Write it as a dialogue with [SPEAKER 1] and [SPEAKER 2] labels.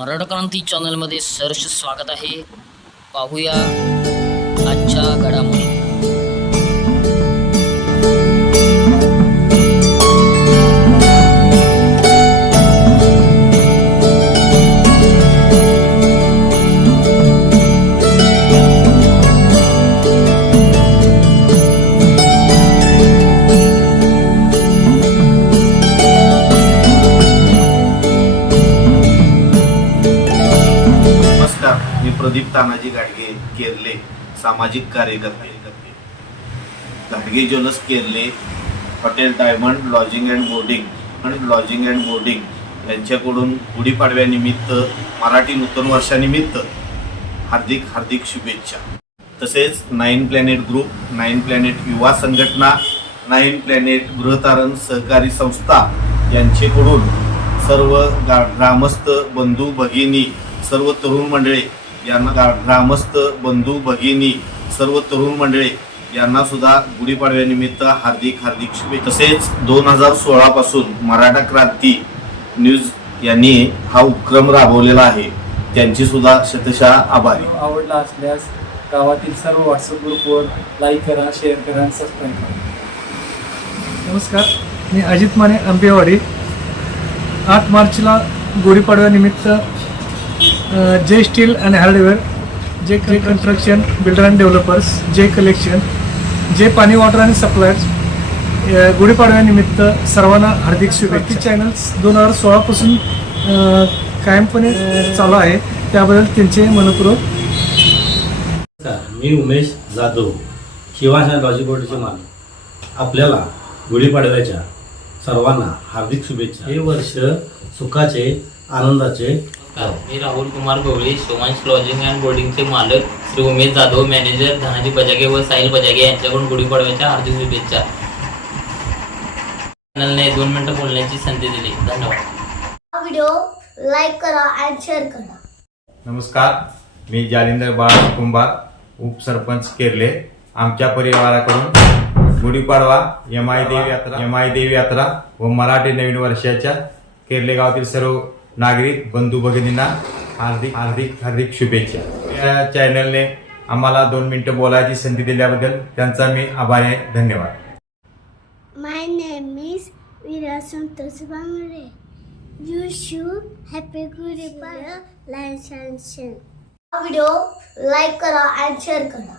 [SPEAKER 1] मराठा क्रांती चॅनलमध्ये सहर्ष स्वागत आहे. पाहूया आजच्या घडामोडी.
[SPEAKER 2] मी प्रदीप तानाजी गाडगे केरले सामाजिक कार्यकर्ते. Gadge jewellers Kerle hotel diamond lodging and boarding आणि लॉजिंग अँड बोर्डिंग यांच्याकडून गुढीपाडव्यानिमित्त मराठी नूतन वर्षानिमित्त हार्दिक हार्दिक शुभेच्छा. तसेच nine planet group nine planet युवा संघटना नाईन प्लॅनेट गृहतारण सहकारी संस्था यांचेकडून सर्व गा ग्रामस्थ बंधू भगिनी सर्व तरुण मंडळी यांना गा ग्रामस्थ बंधू भगिनी सर्व तरुण मंडळी यांना सुद्धा गुढीपाडव्यानिमित्त हार्दिक हार्दिक शुभेच्छा तसेच दोन हजार सोळा पासून मराठा क्रांती न्यूज यांनी हा उपक्रम राबवलेला आहे. त्यांची सुद्धा शतशः आभारी.
[SPEAKER 3] आवडला असल्यास गावातील सर्व व्हॉट्सअप ग्रुपवर लाईक करा शेअर करा आणि सबस्क्राईब करा.
[SPEAKER 4] नमस्कार मी अजित माने आंबेवाडी आठ मार्चला गुढीपाडव्यानिमित्त जे steel and hardware J J construction builder and developers J collection J पाणी वॉटर आणि सप्लायर्स गुढीपाडव्यानिमित्त सर्वांना हार्दिक शुभेच्छा. चॅनल्स दोन हजार सोळापासून कायमपणे चालू आहे. त्याबद्दल त्यांचे मनपूर्वक
[SPEAKER 5] मी उमेश जाधव शिवाशा लॉजिक बोर्डचे मालक. आपल्याला गुढीपाडव्याच्या सर्वांना हार्दिक शुभेच्छा. हे वर्ष सुखाचे आनंदाचे
[SPEAKER 6] नमस्कार. मी राहुल कुमार गवळी शिवांश लॉजिंग अँड बोर्डिंगचे मालक श्री उमेश जाधव मॅनेजर धनाजी बजागे व साहिल बजागे यांच्याकडून गुढीपाडव्याच्या हार्दिक शुभेच्छा. चॅनलने दोन मिनिटं बोलण्याची संधी दिली. धन्यवाद.
[SPEAKER 7] हा व्हिडिओ लाईक करा आणि शेअर करा.
[SPEAKER 8] नमस्कार. मी जालिंदर बाळा कुंभार उपसरपंच केरले. आमच्या परिवाराकडून गुढीपाडवा यमाई देव यात्रा यमाई देव यात्रा व मराठी नवीन वर्षाच्या केरले गावातील सर्व नागरिक बंधू भगिनींना हार्दिक हार्दिक हार्दिक शुभेच्छा. या चॅनलने आम्हाला दोन मिनटं बोलायची संधी दिल्याबद्दल त्यांचा मी आभार आहे. धन्यवाद.
[SPEAKER 7] My name is Veera Santosh Bangde you shoe happy Gudi like video like करा अँड शेअर करा.